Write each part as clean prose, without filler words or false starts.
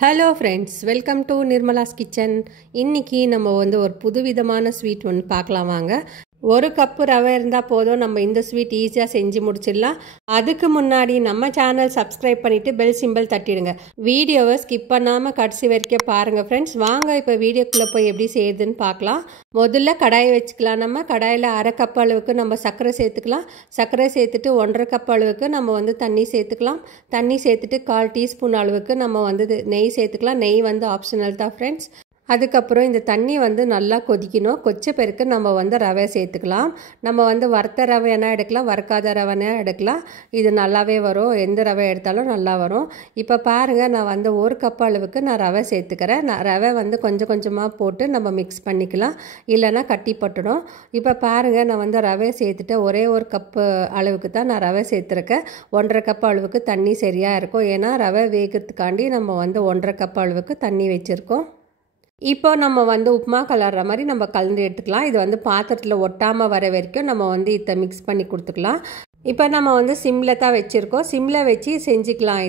Hello friends, welcome to Nirmala's kitchen. இன்றைக்கி நம்ம ஒரு புதுவிதமான ஸ்வீட் ஒன்று பார்க்கலாம் வாங்க. ஒரு கப்பு ரவை இருந்தால் போதும், நம்ம இந்த ஸ்வீட் ஈஸியாக செஞ்சு முடிச்சிடலாம். அதுக்கு முன்னாடி நம்ம சேனல் சப்ஸ்கிரைப் பண்ணிவிட்டு பெல் சிம்பிள் தட்டிடுங்க. வீடியோவை ஸ்கிப் பண்ணாமல் கடைசி வரைக்கும் பாருங்கள் ஃப்ரெண்ட்ஸ். வாங்க இப்போ வீடியோக்குள்ளே போய் எப்படி செய்யுதுன்னு பார்க்கலாம். முதல்ல கடாயை வச்சுக்கலாம். நம்ம கடாயில் அரை கப் அளவுக்கு நம்ம சர்க்கரை சேர்த்துக்கலாம். சர்க்கரை சேர்த்துட்டு 1.5 கப் அளவுக்கு நம்ம தண்ணி சேர்த்துக்கலாம். தண்ணி சேர்த்துட்டு 1/4 டீஸ்பூன் அளவுக்கு நம்ம நெய் சேர்த்துக்கலாம். நெய் ஆப்ஷனல் தான் ஃப்ரெண்ட்ஸ். அதுக்கப்புறம் இந்த தண்ணி நல்லா கொதிக்கணும். கொச்ச பிறகு நம்ம ரவை சேர்த்துக்கலாம். நம்ம வறுத்த ரவைனா எடுக்கலாம், வறுக்காத ரவைனா எடுக்கலாம். இது நல்லாவே வரும், எந்த ரவை எடுத்தாலும் நல்லா வரும். இப்போ பாருங்கள், நான் 1 கப் அளவுக்கு நான் ரவை சேர்த்துக்கிறேன். நான் ரவை கொஞ்சம் கொஞ்சமாக போட்டு நம்ம மிக்ஸ் பண்ணிக்கலாம், இல்லைன்னா கட்டி பட்டுடும். இப்போ பாருங்கள், நான் ரவை சேர்த்துட்டு ஒரே 1 கப்பு அளவுக்கு தான் நான் ரவை சேர்த்துருக்கேன். 1.5 கப் அளவுக்கு தண்ணி சரியாக இருக்கும். ஏன்னா ரவை வேகிறதுக்காண்டி நம்ம 1.5 கப் அளவுக்கு தண்ணி வச்சுருக்கோம். இப்போ நம்ம உப்புமா கலர்ற மாதிரி நம்ம கலந்து எடுத்துக்கலாம். இது பாத்திரத்தில் ஒட்டாமல் வர வரைக்கும் நம்ம இதை மிக்ஸ் பண்ணி கொடுத்துக்கலாம். இப்போ நம்ம சிம்மில் தான் வச்சுருக்கோம். சிம்மில் வச்சு செஞ்சுக்கலாம்.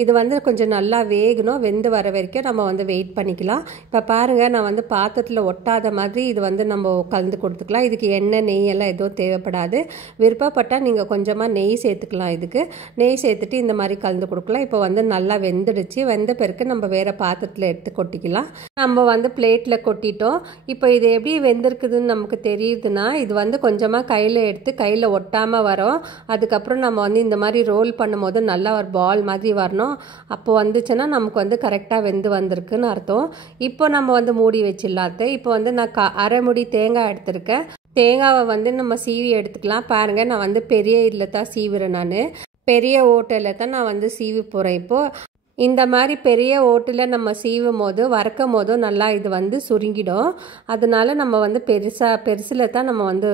இது கொஞ்சம் நல்லா வேகணும். வெந்து வர வரைக்கும் நம்ம வெயிட் பண்ணிக்கலாம். இப்போ பாருங்கள், நான் பாத்திரத்தில் ஒட்டாத மாதிரி இது நம்ம கலந்து கொடுத்துக்கலாம். இதுக்கு எண்ணெய் நெய் எல்லாம் எதுவும் தேவைப்படாது. விருப்பப்பட்டால் நீங்கள் கொஞ்சமாக நெய் சேர்த்துக்கலாம். இதுக்கு நெய் சேர்த்துட்டு இந்த மாதிரி கலந்து கொடுக்கலாம். இப்போ நல்லா வெந்துடுச்சு. வெந்த பிறகு நம்ம வேறு பாத்திரத்தில் எடுத்து கொட்டிக்கலாம். நம்ம பிளேட்டில் கொட்டிட்டோம். இப்போ இது எப்படி வெந்திருக்குதுன்னு நமக்கு தெரியுதுன்னா, இது கொஞ்சமாக கையில் எடுத்து கையில் ஒட்டாமல் வரும். அதுக்கப்புறம் நம்ம இந்த மாதிரி ரோல் பண்ணும்போது நல்லா ஒரு பால் மாதிரி வரணும். அப்போ வந்துச்சுன்னா நமக்கு கரெக்டாக வெந்து வந்திருக்குன்னு அர்த்தம். இப்போ நம்ம மூடி வச்சிடலாம். இப்போ நான் அரை முடி தேங்காய் எடுத்திருக்கேன். தேங்காவை நம்ம சீவி எடுத்துக்கலாம். பாருங்கள், நான் பெரிய இதில் தான் சீவுறேன். நான் பெரிய ஓட்டையில் தான் நான் சீவி போகிறேன். இப்போது இந்த மாதிரி பெரிய ஓட்டில் நம்ம சீவும் போது வறுக்கும் போதும் நல்லா இது சுருங்கிடும். அதனால நம்ம பெருசில் தான் நம்ம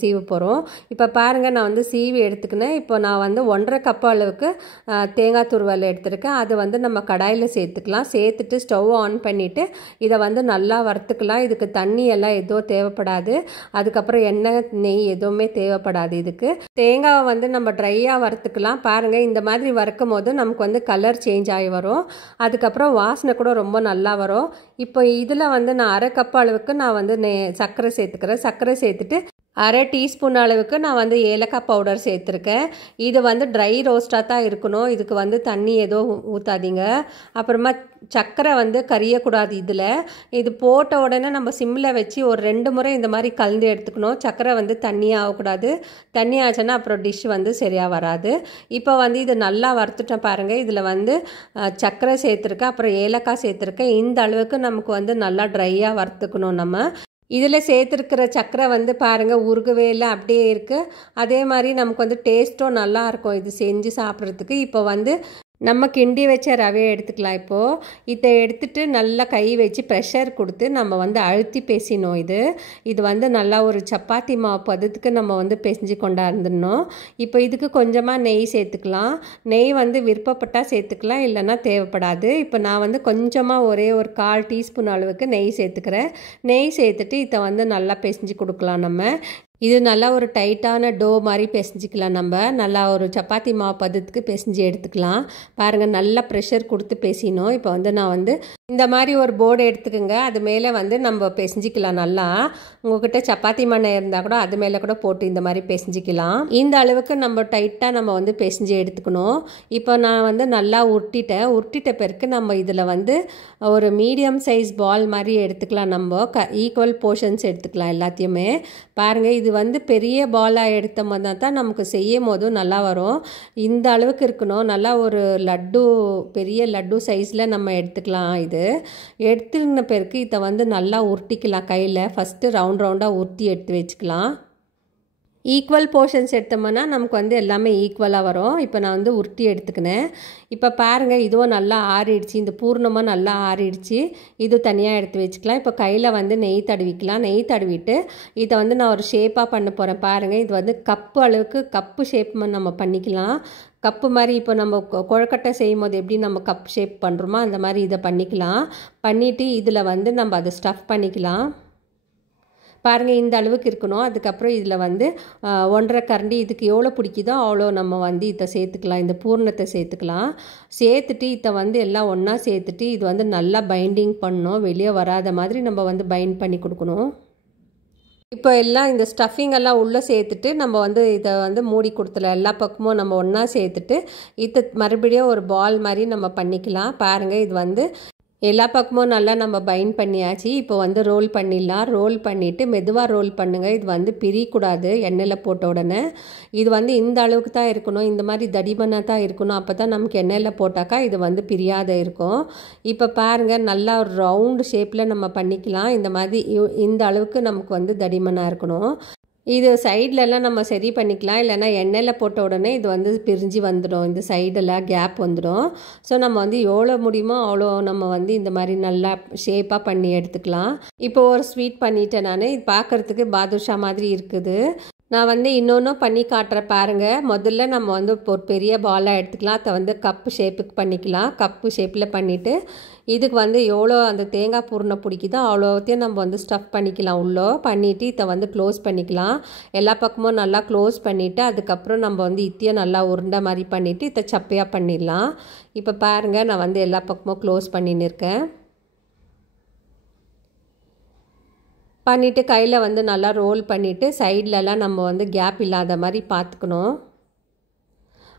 சீவ போகிறோம். இப்போ பாருங்கள், நான் சீவி எடுத்துக்கினேன். இப்போ நான் 1.5 கப் அளவுக்கு தேங்காய் துருவல் எடுத்துருக்கேன். அது நம்ம கடாயில் சேர்த்துக்கலாம். சேர்த்துட்டு ஸ்டவ் ஆன் பண்ணிவிட்டு இதை நல்லா வறுத்துக்கலாம். இதுக்கு தண்ணி எல்லாம் எதுவும் தேவைப்படாது. அதுக்கப்புறம் எண்ணெய் நெய் எதுவுமே தேவைப்படாது. இதுக்கு தேங்காவை நம்ம ட்ரையாக வறுத்துக்கலாம். பாருங்கள், இந்த மாதிரி வறுக்கும் போது நமக்கு கலர் சேஞ்ச் ஆகி வரும். அதுக்கப்புறம் வாசனை கூட ரொம்ப நல்லா வரும். இப்போ இதில் நான் அரை கப் அளவுக்கு நான் சர்க்கரை சேர்த்துக்கிறேன். சர்க்கரை சேர்த்துட்டு அரை டீஸ்பூன் அளவுக்கு நான் ஏலக்காய் பவுடர் சேர்த்துருக்கேன். இது ட்ரை ரோஸ்ட்டாக தான் இருக்கணும். இதுக்கு தண்ணி எதுவும் ஊற்றாதீங்க. அப்புறமா சர்க்கரை கரியக்கூடாது. இது போட்ட உடனே நம்ம சிம்மில் வச்சு ஒரு 2 முறை இந்த மாதிரி கலந்து எடுத்துக்கணும். சர்க்கரை தண்ணியாக ஆகக்கூடாது. தண்ணி ஆச்சுன்னா அப்புறம் டிஷ் சரியாக வராது. இப்போ இது நல்லா வறுத்துட்டேன். பாருங்கள், இதில் சர்க்கரை சேர்த்துருக்கேன், அப்புறம் ஏலக்காய் சேர்த்துருக்கேன். இந்த அளவுக்கு நமக்கு நல்லா ட்ரையாக வறுத்துக்கணும். நம்ம இதில் சேர்த்துருக்கிற சர்க்கரை பாருங்கள், உருகவே இல்லை, அப்படியே இருக்குது. அதே மாதிரி நமக்கு டேஸ்ட்டும் நல்லாயிருக்கும் இது செஞ்சு சாப்பிட்றதுக்கு. இப்போ நம்ம கிண்டி வச்ச ரவையை எடுத்துக்கலாம். இப்போது இதை எடுத்துகிட்டு நல்லா கை வச்சு ப்ரெஷர் கொடுத்து நம்ம அழுத்தி பேசினோம். இது நல்லா ஒரு சப்பாத்தி மாவு பதத்துக்கு நம்ம பிசைஞ்சு கொண்டாந்துடணும். இப்போ இதுக்கு கொஞ்சமாக நெய் சேர்த்துக்கலாம். நெய் விருப்பப்பட்டால் சேர்த்துக்கலாம், இல்லைன்னா தேவைப்படாது. இப்போ நான் கொஞ்சமாக ஒரே ஒரு 1/4 டீஸ்பூன் அளவுக்கு நெய் சேர்த்துக்கிறேன். நெய் சேர்த்துட்டு இதை நல்லா பிசைஞ்சு கொடுக்கலாம். நம்ம இது நல்லா ஒரு டைட்டான டோ மாதிரி பிசைஞ்சிக்கலாம். நம்ம நல்லா ஒரு சப்பாத்தி மாவு பதத்துக்கு பிசைஞ்சு எடுத்துக்கலாம். பாருங்கள், நல்லா ப்ரெஷர் கொடுத்து பேசினோம். இப்போ நான் இந்த மாதிரி ஒரு போர்டு எடுத்துக்கோங்க. அது மேலே நம்ம பிசைஞ்சிக்கலாம். நல்லா உங்கள்கிட்ட சப்பாத்தி மண்ணை இருந்தால் கூட அது மேலே கூட போட்டு இந்த மாதிரி பிசைஞ்சிக்கலாம். இந்த அளவுக்கு நம்ம டைட்டாக நம்ம பிசைஞ்சு எடுத்துக்கணும். இப்போ நான் நல்லா உருட்டிட்ட பிறகு நம்ம இதில் ஒரு மீடியம் சைஸ் பால் மாதிரி எடுத்துக்கலாம். நம்ம ஈக்குவல் போர்ஷன்ஸ் எடுத்துக்கலாம் எல்லாத்தையுமே. பாருங்கள், இது பெரிய பாலாக எடுத்த மாதிரி தான் நமக்கு செய்யும் போதும் நல்லா வரும். இந்த அளவுக்கு இருக்கணும். நல்லா ஒரு லட்டு, பெரிய லட்டு சைஸில் நம்ம எடுத்துக்கலாம். இது எடுத்துன பிறகு இதை நல்லா உருட்டிக்கலாம் கையில். ஃபஸ்ட்டு ரவுண்டாக உருட்டி எடுத்து வச்சுக்கலாம். ஈக்குவல் போர்ஷன்ஸ் எடுத்தோம்னா நமக்கு எல்லாமே ஈக்குவலாக வரும். இப்போ நான் உருட்டி எடுத்துக்கினேன். இப்போ பாருங்கள், இதுவும் நல்லா ஆறிடுச்சு. இந்த பூர்ணமாக நல்லா ஆறிடுச்சு. இது தனியாக எடுத்து வச்சுக்கலாம். இப்போ கையில் நெய் தடவிக்கலாம். நெய் தடவிட்டு இதை நான் ஒரு ஷேப்பாக பண்ண போகிறேன். பாருங்கள், இது கப்பு அளவுக்கு கப்பு ஷேப் நம்ம பண்ணிக்கலாம். கப்பு மாதிரி இப்போ நம்ம கொழுக்கட்டை செய்யும் போது எப்படி நம்ம கப் ஷேப் பண்ணுறோமோ அந்த மாதிரி இதை பண்ணிக்கலாம். பண்ணிவிட்டு இதில் நம்ம அதை ஸ்டஃப் பண்ணிக்கலாம். பாருங்கள் இந்த அளவுக்கு இருக்கணும். அதுக்கப்புறம் இதில் வந்து 1.5 கரண்டி இதுக்கு எவ்வளோ பிடிக்குதோ அவ்வளோ நம்ம வந்து இதை சேர்த்துக்கலாம், இந்த பூர்ணத்தை சேர்த்துக்கலாம். சேர்த்துட்டு இதை வந்து எல்லாம் ஒன்றா சேர்த்துட்டு இது வந்து நல்லா பைண்டிங் பண்ணணும், வெளியே வராத மாதிரி நம்ம வந்து பைண்ட் பண்ணி கொடுக்கணும். இப்போ எல்லாம் இந்த ஸ்டஃபிங் எல்லாம் உள்ளே சேர்த்துட்டு நம்ம வந்து இதை வந்து மூடி கொடுத்துலாம். எல்லா பக்கமும் நம்ம ஒன்றா சேர்த்துட்டு இதை மறுபடியும் ஒரு பால் மாதிரி நம்ம பண்ணிக்கலாம். பாருங்கள் இது வந்து எல்லா பக்கமும் நல்லா நம்ம பைண்ட் பண்ணியாச்சு. இப்போ வந்து ரோல் பண்ணிடலாம். ரோல் பண்ணிவிட்டு மெதுவாக ரோல் பண்ணுங்கள். இது வந்து பிரியக்கூடாது எண்ணெயில் போட்ட உடனே. இது வந்து இந்த அளவுக்கு தான் இருக்கணும், இந்த மாதிரி தடிமனாக தான் இருக்கணும். அப்போ தான் நமக்கு எண்ணெயில் போட்டாக்கா இது வந்து பிரியாத இருக்கும். இப்போ பாருங்கள் நல்லா ஒரு ரவுண்டு ஷேப்பில் நம்ம பண்ணிக்கலாம். இந்த மாதிரி இந்த அளவுக்கு நமக்கு வந்து தடிமனாக இருக்கணும். இது சைட்லலாம் நம்ம சரி பண்ணிக்கலாம், இல்லைனா எண்ணெயில் போட்ட உடனே இது வந்து பிரிஞ்சு வந்துடும், இந்த சைடெல்லாம் கேப் வந்துடும். ஸோ நம்ம வந்து எவ்வளோ முடியுமோ அவ்வளோ நம்ம வந்து இந்த மாதிரி நல்லா ஷேப்பாக பண்ணி எடுத்துக்கலாம். இப்போ ஒரு ஸ்வீட் பண்ணிட்டேன் நான். இது பார்க்குறதுக்கு பாதுஷா மாதிரி இருக்குது. நான் வந்து இன்னொன்றும் பண்ணி காட்டுறேன் பாருங்கள். முதல்ல நம்ம வந்து ஒரு பெரிய பாலாக எடுத்துக்கலாம். அதை வந்து கப்பு ஷேப்புக்கு பண்ணிக்கலாம். கப்பு ஷேப்பில் பண்ணிவிட்டு இதுக்கு வந்து எவ்வளோ அந்த தேங்காய் பூர்ணம் பிடிக்குதோ அவ்வளோத்தையும் நம்ம வந்து ஸ்டஃப் பண்ணிக்கலாம். உள்ளே பண்ணிவிட்டு இதை வந்து க்ளோஸ் பண்ணிக்கலாம். எல்லா பக்கமும் நல்லா க்ளோஸ் பண்ணிவிட்டு அதுக்கப்புறம் நம்ம வந்து இத்தையும் நல்லா உருண்டை மாதிரி பண்ணிவிட்டு இதை சப்பையாக பண்ணிடலாம். இப்போ பாருங்கள் நான் வந்து எல்லா பக்கமும் க்ளோஸ் பண்ணின்னு இருக்கேன். பண்ணிவிட்டு கையில் வந்து நல்லா ரோல் பண்ணிவிட்டு சைட்லலாம் நம்ம வந்து கேப் இல்லாத மாதிரி பார்த்துக்கணும்.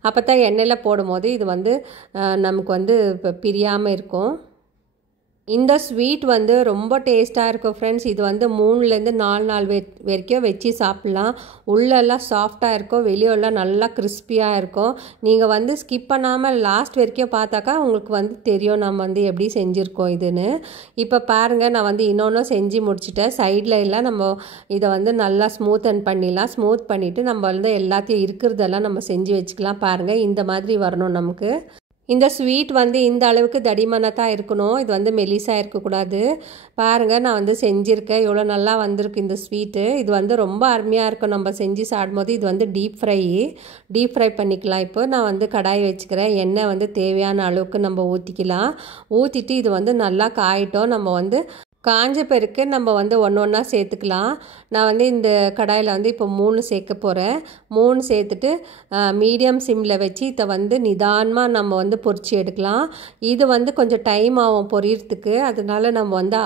அப்போ தான் எண்ணெயில் போடும் போது இது வந்து நமக்கு வந்து இப்போ பிரியாமல் இருக்கும். இந்த ஸ்வீட் வந்து ரொம்ப டேஸ்ட்டாக இருக்கும் ஃப்ரெண்ட்ஸ். இது வந்து 3லேருந்து 4 நாள் வரைக்கும் வச்சு சாப்பிட்லாம். உள்ளெல்லாம் சாஃப்டாக இருக்கும், வெளியெல்லாம் நல்லா கிறிஸ்பியாக இருக்கும். நீங்கள் வந்து ஸ்கிப் பண்ணாமல் லாஸ்ட் வரைக்கும் பார்த்தாக்கா உங்களுக்கு வந்து தெரியும் நம்ம வந்து எப்படி செஞ்சுருக்கோம் இதுன்னு. இப்போ பாருங்கள் நான் வந்து இன்னொன்றும் செஞ்சு முடிச்சுட்டேன். சைடில் எல்லாம் நம்ம இதை வந்து நல்லா ஸ்மூத்தன் பண்ணிடலாம். ஸ்மூத் பண்ணிவிட்டு நம்ம வந்து எல்லாத்தையும் இருக்கிறதெல்லாம் நம்ம செஞ்சு வச்சுக்கலாம். பாருங்கள் இந்த மாதிரி வரணும் நமக்கு. இந்த ஸ்வீட் வந்து இந்த அளவுக்கு தடிமனாக தான் இருக்கணும், இது வந்து மெலிசாக இருக்கக்கூடாது. பாருங்கள் நான் வந்து செஞ்சுருக்கேன், எவ்வளோ நல்லா வந்திருக்கு இந்த ஸ்வீட்டு. இது வந்து ரொம்ப அருமையாக இருக்கும் நம்ம செஞ்சு சாப்பிடும்போது. இது வந்து டீப் ஃப்ரை பண்ணிக்கலாம். இப்போ நான் வந்து கடாய் வச்சுக்கிறேன். எண்ணெய் வந்து தேவையான அளவுக்கு நம்ம ஊற்றிக்கலாம். ஊற்றிட்டு இது வந்து நல்லா காயிட்டோம். நம்ம வந்து காஞ்ச பிறகு நம்ம வந்து ஒன்றா சேர்த்துக்கலாம். நான் வந்து இந்த கடாயில் வந்து இப்போ 3 சேர்க்க போகிறேன். 3 சேர்த்துட்டு மீடியம் சிம்மில் வச்சு இதை வந்து நிதானமாக நம்ம வந்து பொரிச்சு எடுக்கலாம். இது வந்து கொஞ்சம் டைம் ஆகும் பொரியறதுக்கு, அதனால நம்ம வந்து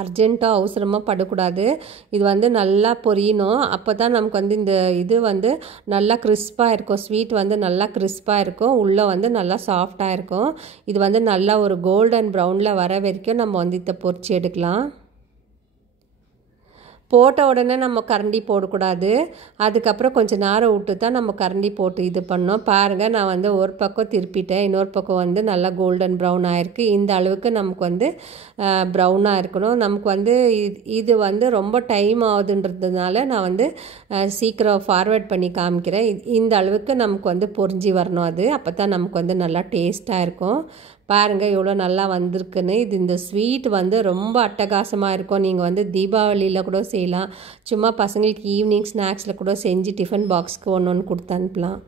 அர்ஜென்ட்டாக அவசரமாக படக்கூடாது. இது வந்து நல்லா பொரியணும். அப்போ தான் நமக்கு வந்து இந்த இது வந்து நல்லா கிறிஸ்பாக இருக்கும். ஸ்வீட் வந்து நல்லா கிறிஸ்பாக இருக்கும், உள்ளே வந்து நல்லா சாஃப்டாக இருக்கும். இது வந்து நல்லா ஒரு கோல்டன் ப்ரௌனில் வர வரைக்கும் நம்ம வந்து இதை பொரிச்சு எடுக்கலாம். போட்ட உடனே நம்ம கரண்டி போடக்கூடாது. அதுக்கப்புறம் கொஞ்சம் நேரம் விட்டு தான் நம்ம கரண்டி போட்டு இது பண்ணோம். பாருங்கள் நான் வந்து ஒரு பக்கம் திருப்பிட்டேன், இன்னொரு பக்கம் வந்து நல்லா கோல்டன் ப்ரௌன் ஆகிருக்கு. இந்த அளவுக்கு நமக்கு வந்து ப்ரௌனாக இருக்கணும். நமக்கு வந்து இது வந்து ரொம்ப டைம் ஆகுதுன்றதுனால நான் வந்து சீக்கிரம் ஃபார்வேர்ட் பண்ணி காமிக்கிறேன். இந்த அளவுக்கு நமக்கு வந்து பொரிஞ்சு வரணும். அது அப்போ தான் நமக்கு வந்து நல்லா டேஸ்ட்டாக இருக்கும். பாருங்கள் எவ்வளோ நல்லா வந்திருக்குன்னு. இந்த ஸ்வீட் வந்து ரொம்ப அட்டகாசமாக இருக்கும். நீங்கள் வந்து தீபாவளியில் கூட செய்யலாம், சும்மா பசங்களுக்கு ஈவினிங் ஸ்நாக்ஸில் கூட செஞ்சு டிஃபன் பாக்ஸ்க்கு ஒன்று கொடுத்து அனுப்பலாம்.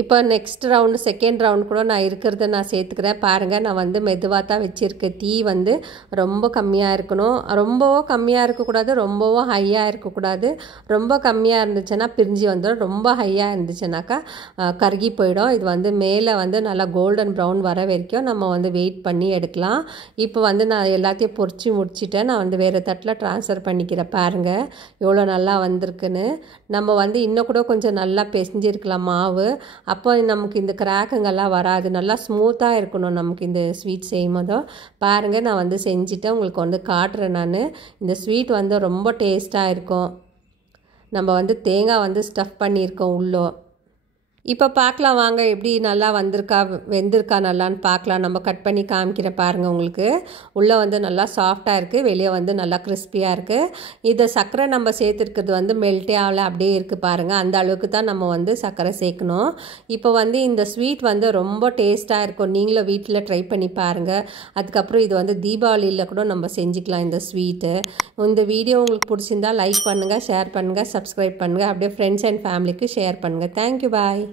இப்போ நெக்ஸ்ட் ரவுண்டு செகண்ட் ரவுண்ட் கூட நான் இருக்கிறத நான் சேர்த்துக்கிறேன். பாருங்கள் நான் வந்து மெதுவாக தான் வச்சுருக்கேன். தீ வந்து ரொம்ப கம்மியாக இருக்கணும், ரொம்பவும் கம்மியாக இருக்கக்கூடாது, ரொம்பவும் ஹையாக இருக்கக்கூடாது. ரொம்ப கம்மியாக இருந்துச்சுன்னா பிரிஞ்சு வந்துடும், ரொம்ப ஹையாக இருந்துச்சுனாக்கா கருகி போயிடும். இது வந்து மேலே வந்து நல்லா கோல்டன் ப்ரௌன் வர வரைக்கும் நம்ம வந்து வெயிட் பண்ணி எடுக்கலாம். இப்போ வந்து நான் எல்லாத்தையும் பொரிச்சு முடிச்சுட்டேன். நான் வந்து வேறு தட்டில் ட்ரான்ஸ்ஃபர் பண்ணிக்கிறேன். பாருங்கள் எவ்வளோ நல்லா வந்திருக்குன்னு. நம்ம வந்து இன்னும் கூட கொஞ்சம் நல்லா பிசைஞ்சிருக்கலாம் மாவு, அப்போ நமக்கு இந்த கிராக்குங்கெல்லாம் வராது. நல்லா ஸ்மூத்தாக இருக்கணும் நமக்கு இந்த ஸ்வீட் செய்யும் போதோ. பாருங்கள் நான் வந்து செஞ்சுட்டேன், உங்களுக்கு வந்து காட்டுறேன் நான். இந்த ஸ்வீட் வந்து ரொம்ப டேஸ்ட்டாக இருக்கும். நம்ம வந்து தேங்காய் வந்து ஸ்டஃப் பண்ணியிருக்கோம் உள்ளே. இப்போ பார்க்கலாம் வாங்க எப்படி நல்லா வந்திருக்கா வெந்திருக்கா நல்லான்னு பார்க்கலாம். நம்ம கட் பண்ணி காமிக்கிற பாருங்கள். உங்களுக்கு உள்ளே வந்து நல்லா சாஃப்டாக இருக்குது, வெளியே வந்து நல்லா கிறிஸ்பியாக இருக்குது. இதை சர்க்கரை நம்ம சேர்த்துருக்கிறது வந்து மெல்ட்டே ஆகலை, அப்படியே இருக்குது பாருங்கள். அந்த அளவுக்கு தான் நம்ம வந்து சர்க்கரை சேர்க்கணும். இப்போ வந்து இந்த ஸ்வீட் வந்து ரொம்ப டேஸ்ட்டாக இருக்கும். நீங்களும் வீட்டில் ட்ரை பண்ணி பாருங்கள். அதுக்கப்புறம் இது வந்து தீபாவளியில் கூட நம்ம செஞ்சுக்கலாம் இந்த ஸ்வீட்டு. இந்த வீடியோ உங்களுக்கு பிடிச்சிருந்தா லைக் பண்ணுங்கள், ஷேர் பண்ணுங்கள், சப்ஸ்கிரைப் பண்ணுங்கள். அப்படியே ஃப்ரெண்ட்ஸ் அண்ட் ஃபேமிலிக்கு ஷேர் பண்ணுங்கள். தேங்க்யூ, பாய்.